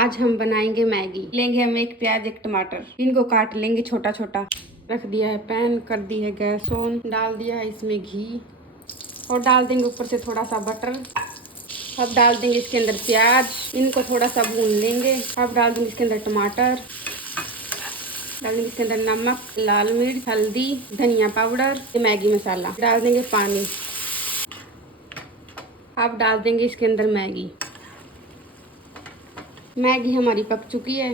आज हम बनाएंगे मैगी। लेंगे हम एक प्याज एक टमाटर, इनको काट लेंगे छोटा छोटा। रख दिया है पैन, कर दी है गैस ऑन, डाल दिया है इसमें घी और डाल देंगे ऊपर से थोड़ा सा बटर। अब डाल देंगे इसके अंदर प्याज, इनको थोड़ा सा भून लेंगे। अब डाल देंगे इसके अंदर टमाटर, डाल देंगे इसके अंदर नमक, लाल मिर्च, हल्दी, धनिया पाउडर, मैगी मसाला। डाल देंगे पानी। अब डाल देंगे इसके अंदर मैगी। मैगी हमारी पक चुकी है।